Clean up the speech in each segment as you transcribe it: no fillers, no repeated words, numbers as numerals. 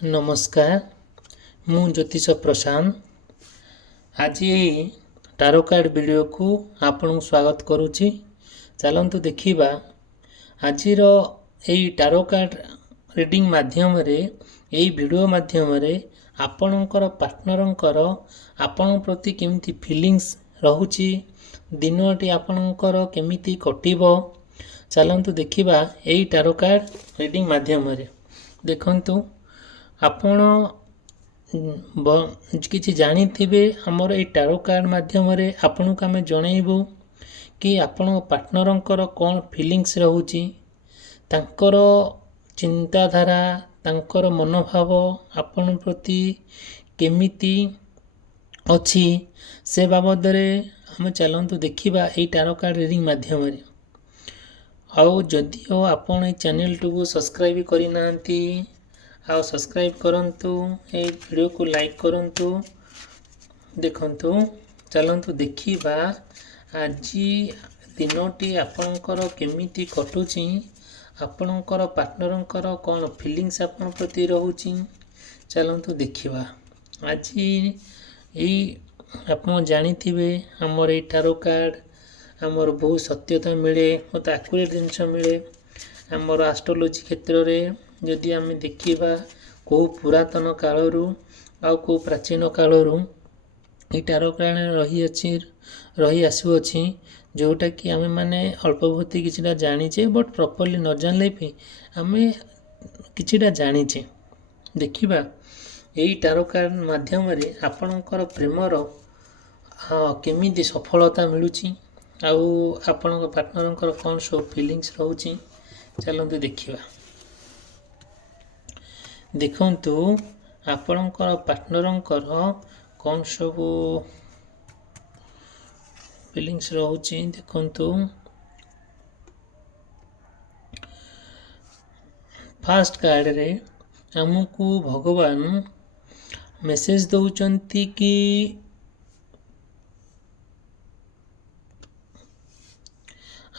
नमस्कार मु ज्योतिष प्रशांत आज टारो कार्ड वीडियो को आपण स्वागत करुच्ची। चलतु देखा आज टारो कार्ड रीडिंग माध्यम वीडियो माध्यम आपणकर पार्टनरंकर आपण प्रति केमिति फीलिंग्स रहुची दिनटी आपणकर केमिति कटिबो। चलतु देखा टारो कार्ड रीडिंग माध्यम देखंतु आपण किसी जानी थे आमर ये टारो कार्ड माध्यम आपण को आम जनइबू कि आपण पार्टनरंकर कौन फीलिंग्स रहुची तांकर चिंताधारा तांकर मनोभाव आपण प्रति केमिति अच्छी से बाबद आम चलतु देखा ये टारो कार्ड रीडिंग माध्यम आउ जदि आपण ये चैनल को सब्सक्राइब करना आओ सब्सक्राइब करंतु ए वीडियो को लाइक करंतु देखंतु। चलंतु देखिबा आज दिनटी आपणकर केमिति कटुची आपणकर पार्टनरंकर कौन फीलिंग्स आपण प्रति रहुची। चलंतु देखिबा आज आपण जानिथिबे हमर ए टारो कार्ड हमर बहुत सत्यता मिले मत एक्यूरेट जिनस मिले हमर एस्ट्रोलॉजी क्षेत्र में जदि आम देखा कौ पुरातन कालरू आ कौ प्राचीन कालरू ये टारो कार्ड रही आसुअछि जोटा कि आम मैंने अल्प बहुत किछिटा जानिचे बट प्रॉपर्ली न जानले भी आम किछिटा जानिचे। देखिबा यही टारो कार्ड माध्यम आपणकर प्रेमर केमिति सफलता मिलुची आउ आपण पार्टनरंकर कौन सब फीलिंग्स रहुची। चलते देखिबा देखंतु आपणकर पार्टनरंकर कौन सब फीलिंग्स रहुची। देखंतु फास्ट कार्ड रे हमको भगवान मेसेज दौचंती कि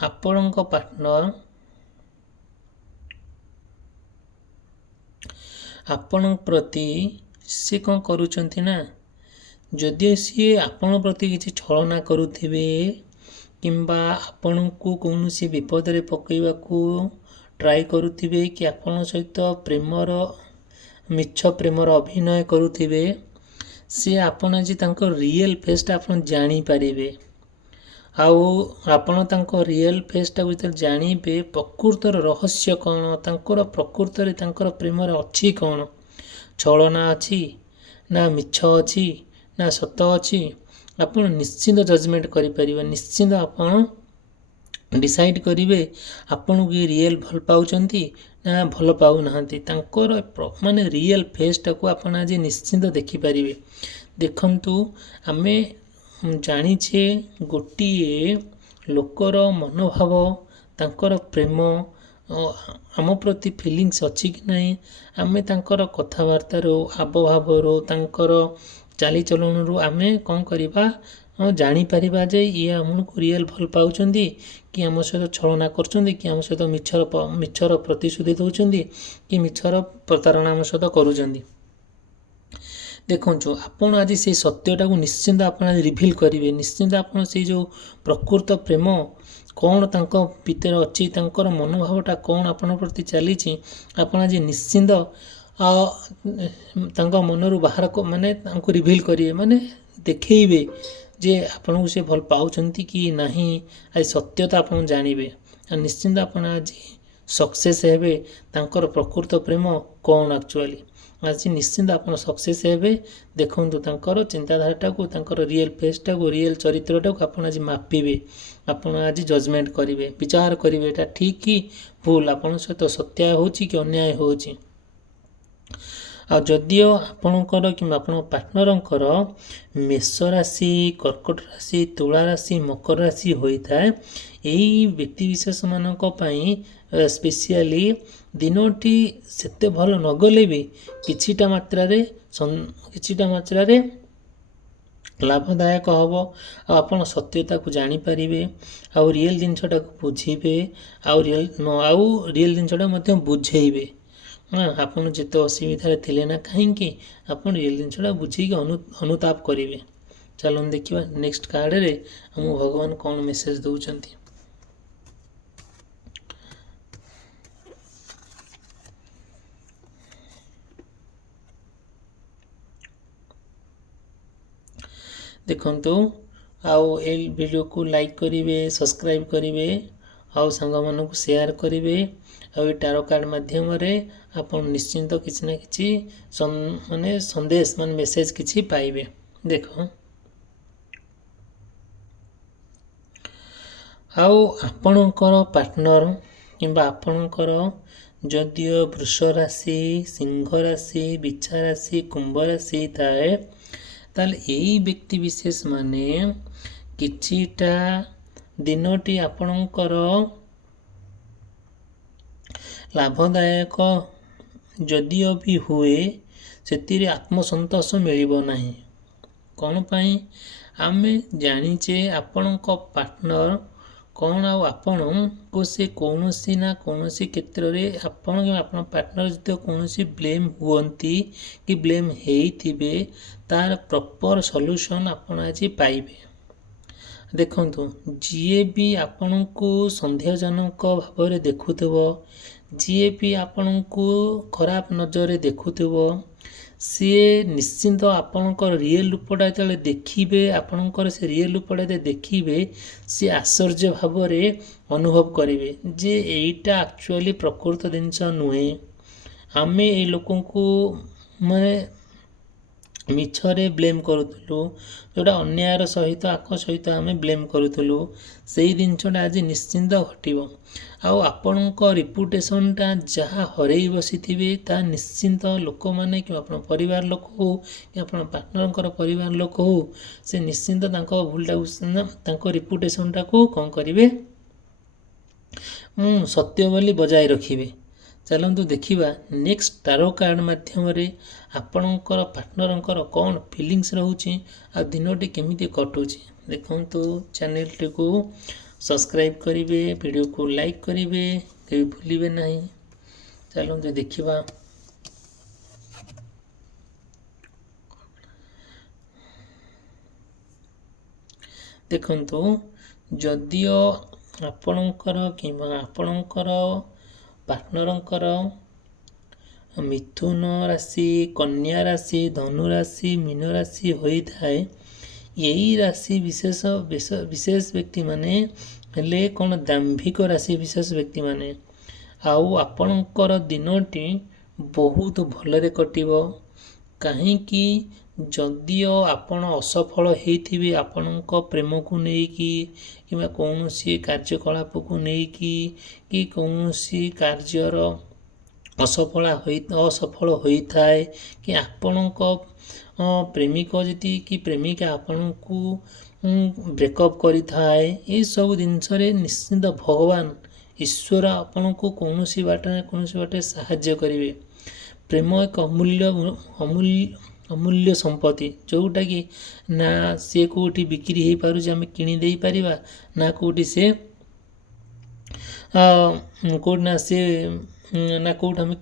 आपणक पार्टनर आपण प्रति सी कौन करुचंती ना जदि सी आपण प्रति किसी छलना करुथिबे किंबा आपण को कौन सी विपद रे पकईबा को ट्राई करुथिबे कि आपण सहित प्रेमर मिछ प्रेमर अभिनय करुथिबे सी आपण आज तांको रियल फेसटा आपण जानी पारिबे आउ आपण तांको रियल फेसटा को जानिबे प्रकृतर रहस्य कौन तांकर प्रकृतर तांकर प्रेमर अच्छी कौन छलना अच्छी ना मिछ अच्छी ना सत अच्छी आपण निश्चिंत जजमेंट करें निश्चिंत आपण डिसाइड करेंगे आपण को रियल भल पाउचंती ना भल पाउ नाहंती तांकर माने रियल फेसटा को आपण आज निश्चिंत देखिपारे। देखंतु आमे जानिछे गोटिए लोकर मनोभाव तांकर प्रेम आम प्रति फीलिंग्स अच्छी कि नहीं आमे तांकर कथबार्तार हावभावर तांकर चालीचलन आमे कौन करिबा जानीपर जे ये आमको रियल भल पाउचंदी कि आम सहित छलना करचंदी कि आम सहित मिछर प्रतिश्रुति दौरान कि मिछर प्रतारणा आम सहित करुचंदी। देखो आपण आज से सत्यटा को निश्चिंत आप रिभिल करेंगे निश्चिंत आप से जो प्रकृत प्रेम कौन तांको भीतर अच्छी तांकर मनोभावटा कौन आपण प्रति चली आप आज निश्चिंत तांको मनरू बाहर को माने तांको रिभिल करिए माने देखेइबे जे आपण को से भल पाउचंती कि नहीं आज सत्यता आपण जानिबे निश्चिंत आपण आज सक्सेस हेबे तांकर प्रकृत प्रेम कौन एक्चुअली आज निश्चिंत आप सक्सेस हेबे। देखंतु तांकर चिंताधाराटा को तांकर रियल फेसटा को रियल चरित्रटा को आप आज मापिबे आपण आज जजमेंट करेंगे विचार करेंगे एटा ठीक कि भूल आपण सहित सत्य होची कि अन्याय होची। आ जदियो आपणकर कि आपण पार्टनरंकर मेष राशि कर्कट राशि तुला राशि मकर राशि होता है यही व्यक्तिविशेष मानक पई स्पेशली दिनटी सेते भल नगले भी किछिटा मात्रा रे लाभदायक हम आपन सत्यता को जानीपारे आउ रियल जिनसटा को बुझे आउ रियल जिनसटा बुझेबे ଆପଣ ଯେତେ ଅସୁବିଧାରେ ଥିଲେ ନା କାହିଁକି ଆପଣ ରିଏଲ୍ ଜିନିଷଟା ବୁଝିକି ଅନୁତାପ କରିବେ। ଚାଲନ୍ତୁ ଦେଖିବା ନେକ୍ସଟ କାର୍ଡ଼ରେ ଆମକୁ ଭଗବାନ କ'ଣ ମେସେଜ ଦେଉଛନ୍ତି। ଦେଖନ୍ତୁ, ଆଉ ଏଇ ଭିଡ଼ିଓକୁ ଲାଇକ୍ କରିବେ, ସବସ୍କ୍ରାଇବ୍ କରିବେ, ଆଉ ସାଙ୍ଗମାନଙ୍କୁ ସେୟାର କରିବେ। ଆଉ ଏ ଟାରୋ କାର୍ଡ଼ ମାଧ୍ୟମରେ ଆପଣ ନିଶ୍ଚିନ୍ତ କିଛି ନା କିଛି ସନ୍ଦେଶ ମେସେଜ କିଛି ପାଇବେ। ଦେଖ, ଆଉ ଆପଣଙ୍କର ପାର୍ଟନର କିମ୍ବା ଆପଣଙ୍କର ଯଦିଓ ବୃଷ ରାଶି, ସିଂହ ରାଶି, ବିଛା ରାଶି, କୁମ୍ଭ ରାଶି ଥାଏ, ତାହେଲେ ଏଇ ବ୍ୟକ୍ତି ବିଶେଷ ମାନେ କିଛିଟା ଦିନଟି ଆପଣଙ୍କର ଲାଭଦାୟକ ଯଦିଓ ବି ହୁଏ, ସେଥିରେ ଆତ୍ମସନ୍ତୋଷ ମିଳିବ ନାହିଁ। କ'ଣ ପାଇଁ? ଆମେ ଜାଣିଛେ ଆପଣଙ୍କ ପାର୍ଟନର କ'ଣ, ଆଉ ଆପଣଙ୍କୁ ସେ କୌଣସି ନା କୌଣସି କ୍ଷେତ୍ରରେ ଆପଣ କିମ୍ବା ଆପଣ ପାର୍ଟନର ଯଦି କୌଣସି ବ୍ଲେମ୍ ହୁଅନ୍ତି କି ବ୍ଲେମ୍ ହେଇଥିବେ, ତାର ପ୍ରପର ସଲ୍ୟୁସନ୍ ଆପଣ ଆଜି ପାଇବେ। ଦେଖନ୍ତୁ, ଯିଏ ବି ଆପଣଙ୍କୁ ସନ୍ଦେହଜନକ ଭାବରେ ଦେଖୁଥିବ, ଯିଏ ବି ଆପଣଙ୍କୁ ଖରାପ ନଜରରେ ଦେଖୁଥିବ, ସିଏ ନିଶ୍ଚିନ୍ତ ଆପଣଙ୍କର ରିଏଲ୍ ରୂପଟା ଯେତେବେଳେ ଦେଖିବେ, ଆପଣଙ୍କର ସେ ରିଏଲ୍ ରୂପଟା ଯେତେବେଳେ ଦେଖିବେ, ସିଏ ଆଶ୍ଚର୍ଯ୍ୟ ଭାବରେ ଅନୁଭବ କରିବେ ଯେ ଏଇଟା ଆକ୍ଚୁଆଲି ପ୍ରକୃତ ଜିନିଷ ନୁହେଁ। ଆମେ ଏଇ ଲୋକଙ୍କୁ ମିଛରେ ବ୍ଲେମ୍ କରୁଥିଲୁ, ଯେଉଁଟା ଅନ୍ୟାୟର ସହିତ ଆଙ୍କ ସହିତ ଆମେ ବ୍ଲେମ୍ କରୁଥିଲୁ, ସେଇ ଜିନିଷଟା ଆଜି ନିଶ୍ଚିନ୍ତ ଘଟିବ। ଆଉ ଆପଣଙ୍କ ରିପୁଟେସନଟା ଯାହା ହରେଇ ବସିଥିବେ, ତାହା ନିଶ୍ଚିନ୍ତ ଲୋକମାନେ କିମ୍ବା ଆପଣ ପରିବାର ଲୋକ ହଉ କି ଆପଣ ପାର୍ଟନରଙ୍କର ପରିବାର ଲୋକ ହଉ, ସେ ନିଶ୍ଚିନ୍ତ ତାଙ୍କ ଭୁଲଟାକୁ ତାଙ୍କ ରିପୁଟେସନଟାକୁ କ'ଣ କରିବେ, ସତ୍ୟ ବୋଲି ବଜାୟ ରଖିବେ। ଚାଲନ୍ତୁ ଦେଖିବା ନେକ୍ସଟ ଟାରୋ କାର୍ଡ଼ ମାଧ୍ୟମରେ ଆପଣଙ୍କର ପାର୍ଟନରଙ୍କର କ'ଣ ଫିଲିଙ୍ଗସ୍ ରହୁଛି ଆଉ ଦିନଟି କେମିତି କଟୁଛି। ଦେଖନ୍ତୁ, ଚ୍ୟାନେଲଟିକୁ ସବସ୍କ୍ରାଇବ୍ କରିବେ, ଭିଡ଼ିଓକୁ ଲାଇକ୍ କରିବେ, କେବେ ଭୁଲିବେ ନାହିଁ। ଚାଲନ୍ତୁ ଦେଖିବା। ଦେଖନ୍ତୁ, ଯଦିଓ ଆପଣଙ୍କର କିମ୍ବା ଆପଣଙ୍କର ପାର୍ଟନରଙ୍କର ମିଥୁନ ରାଶି, କନ୍ୟା ରାଶି, ଧନୁ ରାଶି, ମୀନ ରାଶି ହୋଇଥାଏ, ଏହି ରାଶି ବିଶେଷ ବ୍ୟକ୍ତିମାନେ ହେଲେ କ'ଣ ଦାମ୍ଭିକ ରାଶି ବିଶେଷ ବ୍ୟକ୍ତିମାନେ। ଆଉ ଆପଣଙ୍କର ଦିନଟି ବହୁତ ଭଲରେ କଟିବ। କାହିଁକି? ଯଦିଓ ଆପଣ ଅସଫଳ ହେଇଥିବେ ଆପଣଙ୍କ ପ୍ରେମକୁ ନେଇକି କିମ୍ବା କୌଣସି କାର୍ଯ୍ୟକଳାପକୁ ନେଇକି କି କୌଣସି କାର୍ଯ୍ୟର ଅସଫଳ ହୋଇଥାଏ କି ଆପଣଙ୍କ ପ୍ରେମିକ ଯଦି କି ପ୍ରେମିକା ଆପଣଙ୍କୁ ବ୍ରେକଅପ୍ କରିଥାଏ, ଏସବୁ ଜିନିଷରେ ନିଶ୍ଚିନ୍ତ ଭଗବାନ ଈଶ୍ୱର ଆପଣଙ୍କୁ କୌଣସି ବାଟରେ ସାହାଯ୍ୟ କରିବେ। ପ୍ରେମ ଏକ ଅମୂଲ୍ୟ ସମ୍ପତ୍ତି, ଯେଉଁଟାକି ନା ସିଏ କେଉଁଠି ବିକ୍ରି ହେଇପାରୁଛି, ଆମେ କିଣି ଦେଇପାରିବା, ନା କେଉଁଠି ସେ କେଉଁଠି ଆମେ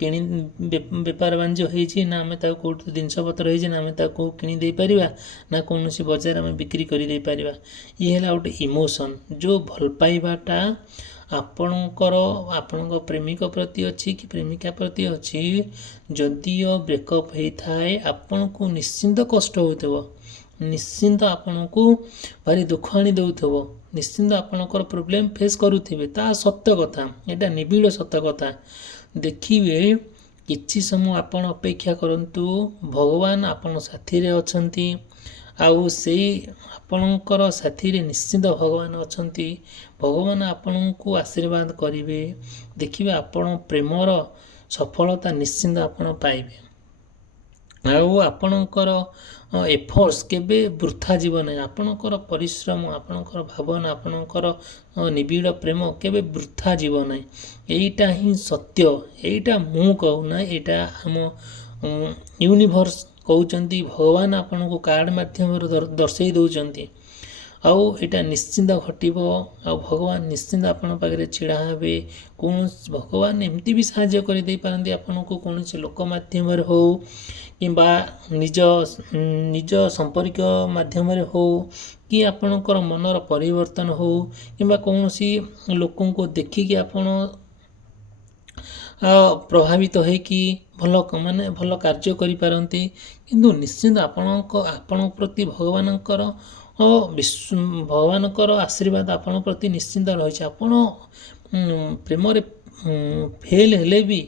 ବେପାର ବାଣିଜ୍ୟ ହେଇଛି, ନା ଆମେ ତାକୁ କେଉଁଠି ଜିନିଷପତ୍ର ହେଇଛି, ନା ଆମେ ତାକୁ କିଣି ଦେଇପାରିବା, ନା କୌଣସି ବଜାର ଆମେ ବିକ୍ରି କରିଦେଇପାରିବା। ଇଏ ହେଲା ଗୋଟେ ଇମୋସନ୍, ଯେଉଁ ଭଲ ପାଇବାଟା ଆପଣଙ୍କ ପ୍ରେମିକ ପ୍ରତି ଅଛି କି ପ୍ରେମିକା ପ୍ରତି ଅଛି। ଯଦିଓ ବ୍ରେକଅପ୍ ହେଇଥାଏ, ଆପଣଙ୍କୁ ନିଶ୍ଚିନ୍ତ କଷ୍ଟ ହେଉଥିବ, ନିଶ୍ଚିନ୍ତ ଆପଣଙ୍କୁ ଭାରି ଦୁଃଖ ଆଣି ଦେଉଥିବ, ନିଶ୍ଚିନ୍ତ ଆପଣଙ୍କର ପ୍ରୋବ୍ଲେମ୍ ଫେସ୍ କରୁଥିବେ। ତାହା ସତ୍ୟ କଥା, ଏଇଟା ନିବିଡ଼ ସତ୍ୟ କଥା। ଦେଖିବେ, କିଛି ସମୟ ଆପଣ ଅପେକ୍ଷା କରନ୍ତୁ, ଭଗବାନ ଆପଣଙ୍କ ସାଥିରେ ଅଛନ୍ତି। ଆଉ ସେଇ ଆପଣଙ୍କର ସାଥିରେ ନିଶ୍ଚିନ୍ତ ଭଗବାନ ଅଛନ୍ତି। ଭଗବାନ ଆପଣଙ୍କୁ ଆଶୀର୍ବାଦ କରିବେ। ଦେଖିବେ ଆପଣ ପ୍ରେମର ସଫଳତା ନିଶ୍ଚିନ୍ତ ଆପଣ ପାଇବେ। ଆଉ ଆପଣଙ୍କର ଏଫର୍ଟସ୍ କେବେ ବୃଥା ଯିବ ନାହିଁ। ଆପଣଙ୍କର ପରିଶ୍ରମ, ଆପଣଙ୍କର ଭାବନା, ଆପଣଙ୍କର ନିବିଡ଼ ପ୍ରେମ କେବେ ବୃଥା ଯିବ ନାହିଁ। ଏଇଟା ହିଁ ସତ୍ୟ। ଏଇଟା ମୁଁ କହୁନାହିଁ, ଏଇଟା ଆମ ୟୁନିଭର୍ସ କହୁଛନ୍ତି। ଭଗବାନ ଆପଣଙ୍କୁ କାର୍ଡ଼ ମାଧ୍ୟମରେ ଦର୍ଶେଇ ଦେଉଛନ୍ତି। ଆଉ ଏଇଟା ନିଶ୍ଚିନ୍ତ ଘଟିବ। ଆଉ ଭଗବାନ ନିଶ୍ଚିନ୍ତ ଆପଣଙ୍କ ପାଖରେ ଛିଡ଼ା ହେବେ। କୌଣସି ଭଗବାନ ଏମିତି ବି ସାହାଯ୍ୟ କରିଦେଇପାରନ୍ତି ଆପଣଙ୍କୁ, କୌଣସି ଲୋକ ମାଧ୍ୟମରେ ହେଉ କିମ୍ବା ନିଜ ସମ୍ପର୍କୀୟ ମାଧ୍ୟମରେ ହେଉ, କି ଆପଣଙ୍କର ମନର ପରିବର୍ତ୍ତନ ହେଉ, କିମ୍ବା କୌଣସି ଲୋକଙ୍କୁ ଦେଖିକି ଆପଣ ପ୍ରଭାବିତ ହୋଇକି ଭଲ କାର୍ଯ୍ୟ କରିପାରନ୍ତି। କିନ୍ତୁ ନିଶ୍ଚିନ୍ତ ଆପଣଙ୍କ ପ୍ରତି ଭଗବାନଙ୍କର ଆଶୀର୍ବାଦ ଆପଣଙ୍କ ପ୍ରତି ନିଶ୍ଚିନ୍ତ ରହିଛି। ଆପଣ ପ୍ରେମରେ ଫେଲ୍ ହେଲେ ବି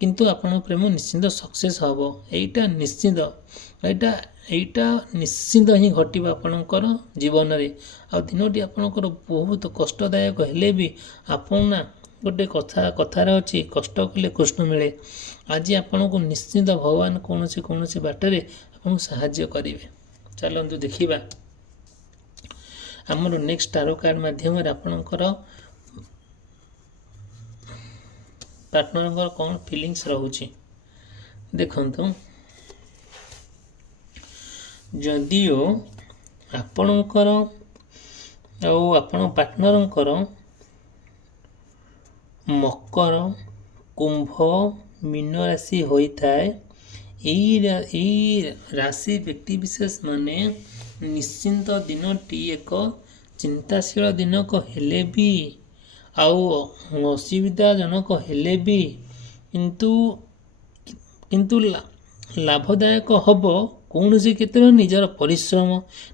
କିନ୍ତୁ ଆପଣଙ୍କ ପ୍ରେମ ନିଶ୍ଚିନ୍ତ ସକ୍ସେସ୍ ହେବ। ଏଇଟା ନିଶ୍ଚିନ୍ତ ହିଁ ଘଟିବ ଆପଣଙ୍କର ଜୀବନରେ। ଆଉ ଦିନଟି ଆପଣଙ୍କର ବହୁତ କଷ୍ଟଦାୟକ ହେଲେ ବି ଆପଣ ନା, ଗୋଟେ କଥାରେ ଅଛି, କଷ୍ଟ କଲେ କୃଷ୍ଣ ମିଳେ। ଆଜି ଆପଣଙ୍କୁ ନିଶ୍ଚିନ୍ତ ଭଗବାନ କୌଣସି ବାଟରେ ଆପଣଙ୍କୁ ସାହାଯ୍ୟ କରିବେ। ଚାଲନ୍ତୁ ଦେଖିବା ଆମର ନେକ୍ସଟ ଟାରୋ କାର୍ଡ ମାଧ୍ୟମରେ ଆପଣଙ୍କର ପାର୍ଟନରଙ୍କର କ'ଣ ଫିଲିଙ୍ଗସ୍ ରହୁଛି। ଦେଖନ୍ତୁ, ଯଦିଓ ଆପଣଙ୍କର ଆଉ ଆପଣଙ୍କ ପାର୍ଟନରଙ୍କର ମକର, କୁମ୍ଭ, ମୀନ ରାଶି ହୋଇଥାଏ, ଏଇ ରାଶି ବ୍ୟକ୍ତିବିଶେଷ ମାନେ ନିଶ୍ଚିନ୍ତ ଦିନଟି ଏକ ଚିନ୍ତାଶୀଳ ଦିନକ ହେଲେ ବି, ଆଉ ଅସୁବିଧାଜନକ ହେଲେ ବି କିନ୍ତୁ ଲାଭଦାୟକ ହେବ। କୌଣସି କ୍ଷେତ୍ରରେ ନିଜର ପରିଶ୍ରମ,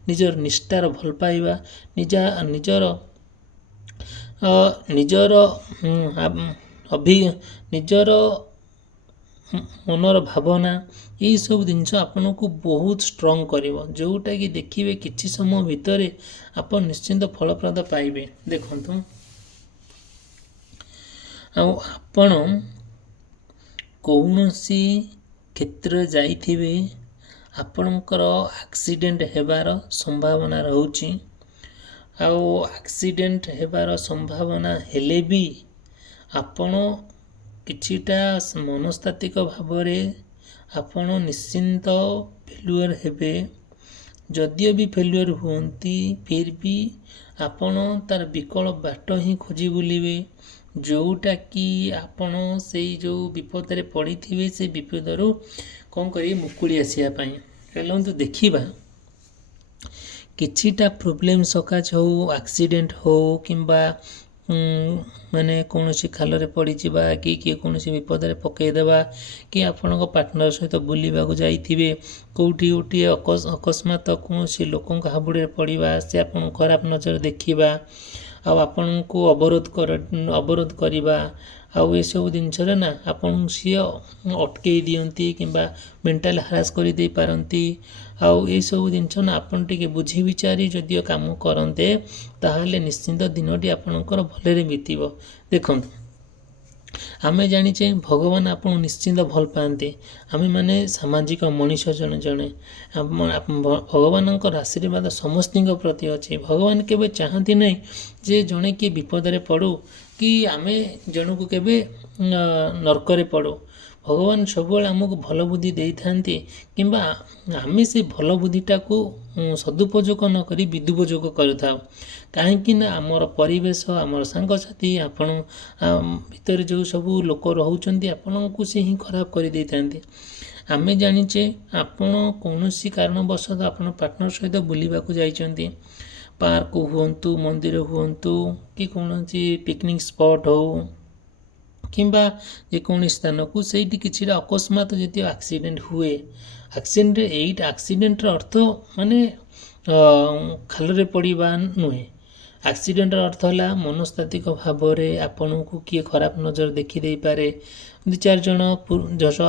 ନିଜର ନିଷ୍ଠାର ଭଲ ପାଇବା, ନିଜର ମନର ଭାବନା, ଏଇସବୁ ଜିନିଷ ଆପଣଙ୍କୁ ବହୁତ ଷ୍ଟ୍ରଙ୍ଗ କରିବ, ଯେଉଁଟାକି ଦେଖିବେ କିଛି ସମୟ ଭିତରେ ଆପଣ ନିଶ୍ଚିନ୍ତ ଫଳପ୍ରଦ ପାଇବେ। ଦେଖନ୍ତୁ, ଆଉ ଆପଣ କୌଣସି କ୍ଷେତ୍ରରେ ଯାଇଥିବେ, ଆପଣଙ୍କର ଆକ୍ସିଡେଣ୍ଟ ହେବାର ସମ୍ଭାବନା ରହୁଛି। ଆଉ ଆକ୍ସିଡେଣ୍ଟ ହେବାର ସମ୍ଭାବନା ହେଲେ ବି ଆପଣ କିଛିଟା ମନସ୍ତାତ୍ତ୍ୱିକ ଭାବରେ ଆପଣ ନିଶ୍ଚିନ୍ତ ଫେଲୁଅର ହେବେ। ଯଦିଓ ବି ଫେଲୁଅର ହୁଅନ୍ତି, ଫିର୍ ବି ଆପଣ ତାର ବିକଳ ବାଟ ହିଁ ଖୋଜି ବୁଲିବେ, ଯେଉଁଟାକି ଆପଣ ସେଇ ଯେଉଁ ବିପଦରେ ପଡ଼ିଥିବେ, ସେ ବିପଦରୁ କ'ଣ କରିବେ, ମୁକୁଳି ଆସିବା ପାଇଁ। ଚାଲନ୍ତୁ ଦେଖିବା କିଛିଟା ପ୍ରୋବ୍ଲେମ୍ ସକାଶେ ହେଉ, ଆକ୍ସିଡେଣ୍ଟ ହେଉ, କିମ୍ବା ମାନେ କୌଣସି ଖାଲରେ ପଡ଼ିଯିବା, କି କିଏ କୌଣସି ବିପଦରେ ପକାଇଦେବା, କି ଆପଣଙ୍କ ପାର୍ଟନର ସହିତ ବୁଲିବାକୁ ଯାଇଥିବେ, କେଉଁଠି ଗୋଟିଏ ଅକସ୍ମାତ କୌଣସି ଲୋକଙ୍କ ହାବୁଡ଼ରେ ପଡ଼ିବା, ସେ ଆପଣଙ୍କୁ ଖରାପ ନଜର ଦେଖିବା, ଆଉ ଆପଣଙ୍କୁ ଅବରୋଧ କରିବା, ଆଉ ଏସବୁ ଜିନିଷରେ ନା ଆପଣଙ୍କୁ ସିଏ ଅଟକେଇ ଦିଅନ୍ତି କିମ୍ବା ମେଣ୍ଟାଲ ହାରାସ କରିଦେଇପାରନ୍ତି। ଆଉ ଏସବୁ ଜିନିଷ ନା ଆପଣ ଟିକେ ବୁଝି ବିଚାରି ଯଦିଓ କାମ କରନ୍ତେ, ତାହେଲେ ନିଶ୍ଚିନ୍ତ ଦିନଟି ଆପଣଙ୍କର ଭଲରେ ବିତିବ। ଦେଖନ୍ତୁ, ଆମେ ଜାଣିଛେ ଭଗବାନ ଆପଣଙ୍କୁ ନିଶ୍ଚିନ୍ତ ଭଲ ପାଆନ୍ତି। ଆମେମାନେ ସାମାଜିକ ମଣିଷ ଜଣେ ଭଗବାନଙ୍କର ଆଶୀର୍ବାଦ ସମସ୍ତଙ୍କ ପ୍ରତି ଅଛି। ଭଗବାନ କେବେ ଚାହାନ୍ତି ନାହିଁ ଯେ ଜଣେ କିଏ ବିପଦରେ ପଡ଼ୁ, କି ଆମେ ଜଣକୁ କେବେ ନର୍କରେ ପଡ଼ୁ। ଭଗବାନ ସବୁବେଳେ ଆମକୁ ଭଲ ବୁଦ୍ଧି ଦେଇଥାନ୍ତି, କିମ୍ବା ଆମେ ସେ ଭଲ ବୁଦ୍ଧିଟାକୁ ସଦୁପଯୋଗ ନକରି ବିଦୁପଯୋଗ କରିଥାଉ। କାହିଁକି ନା ଆମର ପରିବେଶ, ଆମର ସାଙ୍ଗସାଥି, ଆପଣ ଭିତରେ ଯେଉଁ ସବୁ ଲୋକ ରହୁଛନ୍ତି, ଆପଣଙ୍କୁ ସେ ହିଁ ଖରାପ କରିଦେଇଥାନ୍ତି। ଆମେ ଜାଣିଛେ ଆପଣ କୌଣସି କାରଣବଶତଃ ଆପଣ ପାର୍ଟନର ସହିତ ବୁଲିବାକୁ ଯାଇଛନ୍ତି, ପାର୍କ ହୁଅନ୍ତୁ, ମନ୍ଦିର ହୁଅନ୍ତୁ, କି କୌଣସି ପିକନିକ୍ ସ୍ପଟ୍ ହେଉ, କିମ୍ବା ଯେକୌଣସି ସ୍ଥାନକୁ, ସେଇଠି କିଛିଟା ଅକସ୍ମାତ ଯଦି ଆକ୍ସିଡେଣ୍ଟ ହୁଏ, ଆକ୍ସିଡେଣ୍ଟର ଅର୍ଥ ମାନେ ଖାଲରେ ପଡ଼ିବା ନୁହେଁ। ଆକ୍ସିଡେଣ୍ଟର ଅର୍ଥ ହେଲା ମନସ୍ତାତ୍ତ୍ୱିକ ଭାବରେ ଆପଣଙ୍କୁ କିଏ ଖରାପ ନଜର ଦେଖିଦେଇପାରେ। 2-4 ଜଣ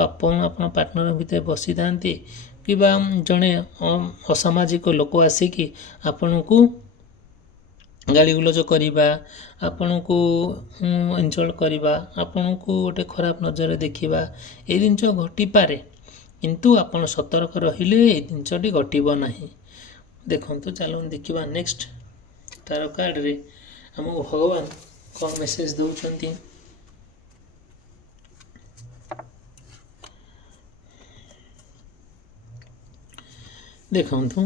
ଆପଣ ପାର୍ଟନର ଭିତରେ ବସିଥାନ୍ତି, କିମ୍ବା ଜଣେ ଅସାମାଜିକ ଲୋକ ଆସିକି ଆପଣଙ୍କୁ ଗାଳିଗୁଲଜ କରିବା, ଆପଣଙ୍କୁ ଇନସଲ୍ଟ କରିବା, ଆପଣଙ୍କୁ ଗୋଟେ ଖରାପ ନଜରରେ ଦେଖିବା, ଏ ଜିନିଷ ଘଟିପାରେ। କିନ୍ତୁ ଆପଣ ସତର୍କ ରହିଲେ ଏ ଜିନିଷଟି ଘଟିବ ନାହିଁ। ଦେଖନ୍ତୁ, ଚାଲନ୍ତୁ ଦେଖିବା ନେକ୍ସଟ ଟାରୋ କାର୍ଡରେ ଆମକୁ ଭଗବାନ କ'ଣ ମେସେଜ ଦେଉଛନ୍ତି। ଦେଖନ୍ତୁ,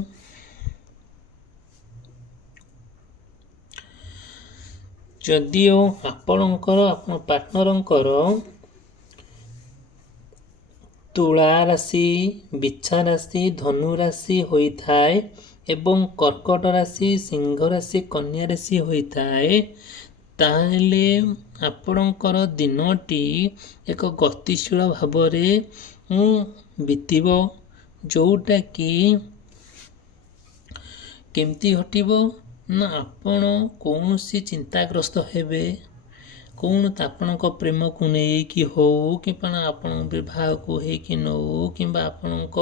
ଯଦିଓ ଆପଣଙ୍କର ଆପଣ ପାର୍ଟନରଙ୍କର ତୁଳା ରାଶି, ବିଛା ରାଶି, ଧନୁ ରାଶି ହୋଇଥାଏ ଏବଂ କର୍କଟ ରାଶି, ସିଂହ ରାଶି, କନ୍ୟା ରାଶି ହୋଇଥାଏ, ତାହେଲେ ଆପଣଙ୍କର ଦିନଟି ଏକ ଗତିଶୀଳ ଭାବରେ ବିତିବ, ଯେଉଁଟାକି କେମିତି ଘଟିବ ନା ଆପଣ କୌଣସି ଚିନ୍ତାଗ୍ରସ୍ତ ହେବେ, ଆପଣଙ୍କ ପ୍ରେମକୁ ନେଇକି ହଉ କିମ୍ବା ଆପଣଙ୍କ ବିବାହକୁ ହେଇକି ନଉ କିମ୍ବା ଆପଣଙ୍କ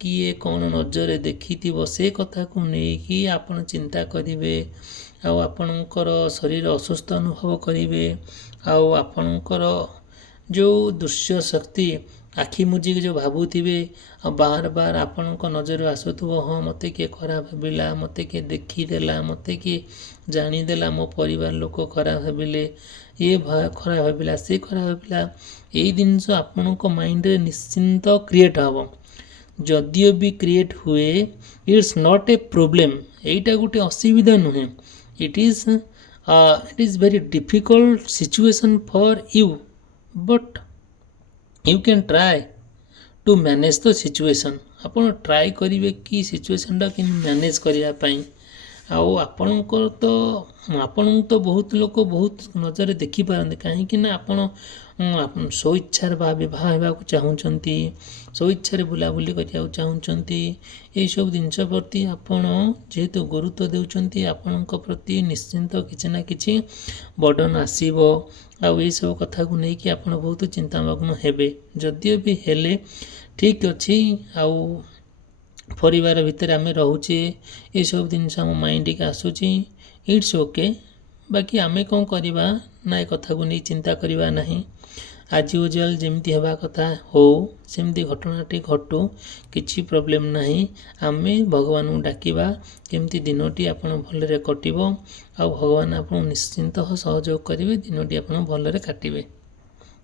କିଏ କ'ଣ ନଜରରେ ଦେଖିଥିବ ସେ କଥାକୁ ନେଇକି ଆପଣ ଚିନ୍ତା କରିବେ, ଆଉ ଆପଣଙ୍କର ଶରୀର ଅସୁସ୍ଥ ଅନୁଭବ କରିବେ, ଆଉ ଆପଣଙ୍କର ଯେଉଁ ଦୃଶ୍ୟ ଶକ୍ତି ଆଖି ମୁଜିକି ଯେଉଁ ଭାବୁଥିବେ ଆଉ ବାର ବାର ଆପଣଙ୍କ ନଜରରେ ଆସୁଥିବ, ହଁ ମୋତେ କିଏ ଖରାପ ଭାବିଲା, ମୋତେ କିଏ ଦେଖିଦେଲା, ମୋତେ କିଏ ଜାଣିଦେଲା, ମୋ ପରିବାର ଲୋକ ଖରାପ ଭାବିଲେ, ଇଏ ଖରାପ ଭାବିଲା, ସେ ଖରାପ ଭାବିଲା, ଏଇ ଜିନିଷ ଆପଣଙ୍କ ମାଇଣ୍ଡରେ ନିଶ୍ଚିନ୍ତ କ୍ରିଏଟ୍ ହେବ। ଯଦିଓ ବି କ୍ରିଏଟ୍ ହୁଏ, ଇଟ୍ସ ନଟ୍ ଏ ପ୍ରୋବ୍ଲେମ୍, ଏଇଟା ଗୋଟେ ଅସୁବିଧା ନୁହେଁ, it is very difficult situation for you, but you can try to manage the situation. ଆପଣ ଟ୍ରାଏ କରିବେ କି ସିଚୁଏସନ୍ଟା କେମିତି ମ୍ୟାନେଜ୍ କରିବା ପାଇଁ। ଆଉ ଆପଣଙ୍କୁ ତ ବହୁତ ଲୋକ ବହୁତ ନଜରରେ ଦେଖିପାରନ୍ତି, କାହିଁକି ନା ଆପଣ ସ୍ୱଇଚ୍ଛାରେ ବିବାହ ହେବାକୁ ଚାହୁଁଛନ୍ତି, ସ୍ୱଇଚ୍ଛାରେ ବୁଲାବୁଲି କରିବାକୁ ଚାହୁଁଛନ୍ତି, ଏଇସବୁ ଜିନିଷ ପ୍ରତି ଆପଣ ଯେହେତୁ ଗୁରୁତ୍ୱ ଦେଉଛନ୍ତି, ଆପଣଙ୍କ ପ୍ରତି ନିଶ୍ଚିନ୍ତ କିଛି ନା କିଛି ବର୍ଡ଼ନ୍ ଆସିବ, ଆଉ ଏଇସବୁ କଥାକୁ ନେଇକି ଆପଣ ବହୁତ ଚିନ୍ତାମଗ୍ନ ହେବେ। ଯଦିଓ ବି ହେଲେ ଠିକ୍ ଅଛି, ଆଉ ପରିବାର ଭିତରେ ଆମେ ରହୁଛେ, ଏସବୁ ଜିନିଷ ଆମ ମାଇଣ୍ଡକୁ ଆସୁଛି, ଇଟ୍ସ ଓକେ, ବାକି ଆମେ କ'ଣ କରିବା ନା ଏ କଥାକୁ ନେଇ ଚିନ୍ତା କରିବା ନାହିଁ। ଆଜ୍ ୟୁଜୁଆଲ୍ ଯେମିତି ହେବା କଥା ହଉ, ସେମିତି ଘଟଣାଟି ଘଟୁ, କିଛି ପ୍ରୋବ୍ଲେମ୍ ନାହିଁ। ଆମେ ଭଗବାନଙ୍କୁ ଡାକିବା କେମିତି ଦିନଟି ଆପଣ ଭଲରେ କଟିବ, ଆଉ ଭଗବାନ ଆପଣଙ୍କୁ ନିଶ୍ଚିନ୍ତ ସହଯୋଗ କରିବେ, ଦିନଟି ଆପଣ ଭଲରେ କାଟିବେ।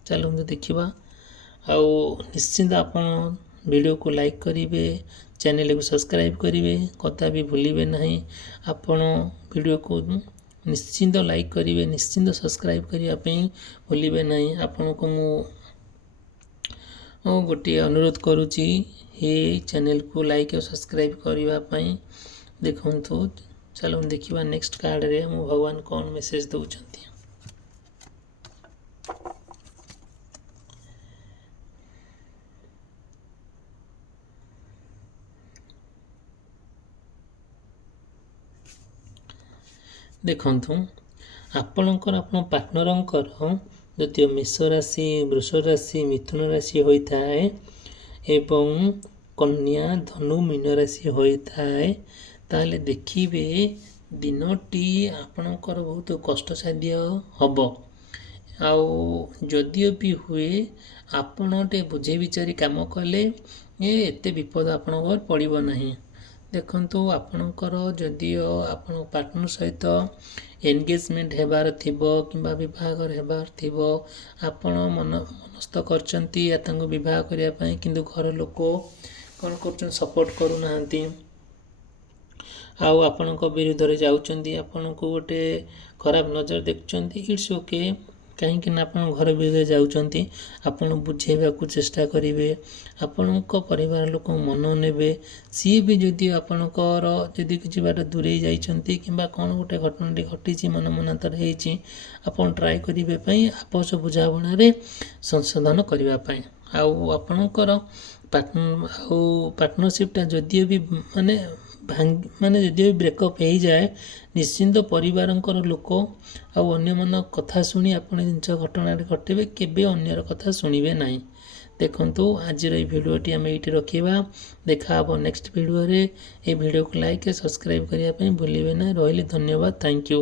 ଚାଲନ୍ତୁ ଦେଖିବା, ଆଉ ନିଶ୍ଚିନ୍ତ ଆପଣ ଭିଡ଼ିଓକୁ ଲାଇକ୍ କରିବେ, ଚ୍ୟାନେଲକୁ ସବସ୍କ୍ରାଇବ୍ କରିବେ, କଥା ବି ଭୁଲିବେ ନାହିଁ। ଆପଣ ଭିଡ଼ିଓକୁ ନିଶ୍ଚିନ୍ତ ଲାଇକ୍ କରିବେ, ନିଶ୍ଚିନ୍ତ ସବସ୍କ୍ରାଇବ୍ କରିବା ପାଇଁ ଭୁଲିବେ ନାହିଁ। ଆପଣଙ୍କୁ ମୁଁ ଗୋଟିଏ ଅନୁରୋଧ କରୁଛି, ଏ ଚ୍ୟାନେଲକୁ ଲାଇକ୍ ଆଉ ସବସ୍କ୍ରାଇବ୍ କରିବା ପାଇଁ। ଦେଖନ୍ତୁ, ଚାଲନ୍ତୁ ଦେଖିବା ନେକ୍ସଟ କାର୍ଡ଼ରେ ମୁଁ ଭଗବାନ କ'ଣ ମେସେଜ ଦେଉଛନ୍ତି। ଦେଖନ୍ତୁ, ଆପଣଙ୍କ ପାର୍ଟନରଙ୍କର ଯଦି ମେଷ ରାଶି, ବୃଷ ରାଶି, ମିଥୁନ ରାଶି ହୋଇଥାଏ ଏବଂ କନ୍ୟା, ଧନୁ, ମୀନ ରାଶି ହୋଇଥାଏ, ତାହେଲେ ଦେଖିବେ ଦିନଟି ଆପଣଙ୍କର ବହୁତ କଷ୍ଟସାଧ୍ୟ ହେବ। ଆଉ ଯଦିଓ ବି ହୁଏ, ଆପଣ ଟିକେ ବୁଝେଇ ବିଚାରି କାମ କଲେ ଏତେ ବିପଦ ଆପଣଙ୍କର ପଡ଼ିବ ନାହିଁ। ଦେଖନ୍ତୁ, ଆପଣଙ୍କର ଯଦିଓ ଆପଣଙ୍କ ପାର୍ଟନର ସହିତ ଏନଗେଜମେଣ୍ଟ ହେବାର ଥିବ କିମ୍ବା ବିବାହର ହେବାର ଥିବ, ଆପଣ ମନସ୍ଥ କରିଛନ୍ତି ତାଙ୍କୁ ବିବାହ କରିବା ପାଇଁ, କିନ୍ତୁ ଘର ଲୋକ କ'ଣ କରୁଛନ୍ତି, ସପୋର୍ଟ କରୁନାହାନ୍ତି, ଆଉ ଆପଣଙ୍କ ବିରୁଦ୍ଧରେ ଯାଉଛନ୍ତି, ଆପଣଙ୍କୁ ଗୋଟେ ଖରାପ ନଜର ଦେଖୁଛନ୍ତି। ଇଟ୍ସ ଓକେ, କାହିଁକି ନା ଆପଣ ଘର ବିରୁଦ୍ଧରେ ଯାଉଛନ୍ତି, ଆପଣ ବୁଝେଇବାକୁ ଚେଷ୍ଟା କରିବେ, ଆପଣଙ୍କ ପରିବାର ଲୋକ ମନ ନେବେ। ସିଏ ବି ଯଦି ଆପଣଙ୍କର ଯଦି କିଛି ବାଟ ଦୂରେଇ ଯାଇଛନ୍ତି କିମ୍ବା କ'ଣ ଗୋଟେ ଘଟଣାଟି ଘଟିଛି, ମନାନ୍ତର ହେଇଛି, ଆପଣ ଟ୍ରାଏ କରିବେ ପାଇଁ ଆପୋଷ ବୁଝାମଣାରେ ସଂଶୋଧନ କରିବା ପାଇଁ। ଆଉ ଆପଣଙ୍କର ପାର୍ଟନରସିପ୍ଟା ଯଦିଓ ବି ଯଦିଓ ବି ବ୍ରେକଅପ୍ ହେଇଯାଏ, ନିଶ୍ଚିନ୍ତ ପରିବାରଙ୍କର ଲୋକ ଆଉ ଅନ୍ୟମାନଙ୍କ କଥା ଶୁଣି ଆପଣ ଜିନିଷ ଘଟଣାରେ ଘଟିବେ, କେବେ ଅନ୍ୟର କଥା ଶୁଣିବେ ନାହିଁ। ଦେଖନ୍ତୁ, ଆଜିର এই ଭିଡ଼ିଓଟି ଆମେ ଏଇଠି ରଖିବା, ଦେଖା ହେବ ନେକ୍ସଟ ଭିଡ଼ିଓରେ। এই ଭିଡ଼ିଓକୁ ଲାଇକ୍ ସବସ୍କ୍ରାଇବ୍ କରିବା ପାଇଁ ଭୁଲିବେ ନାହିଁ। ରହିଲି, ଧନ୍ୟବାଦ, ଥ୍ୟାଙ୍କ ୟୁ।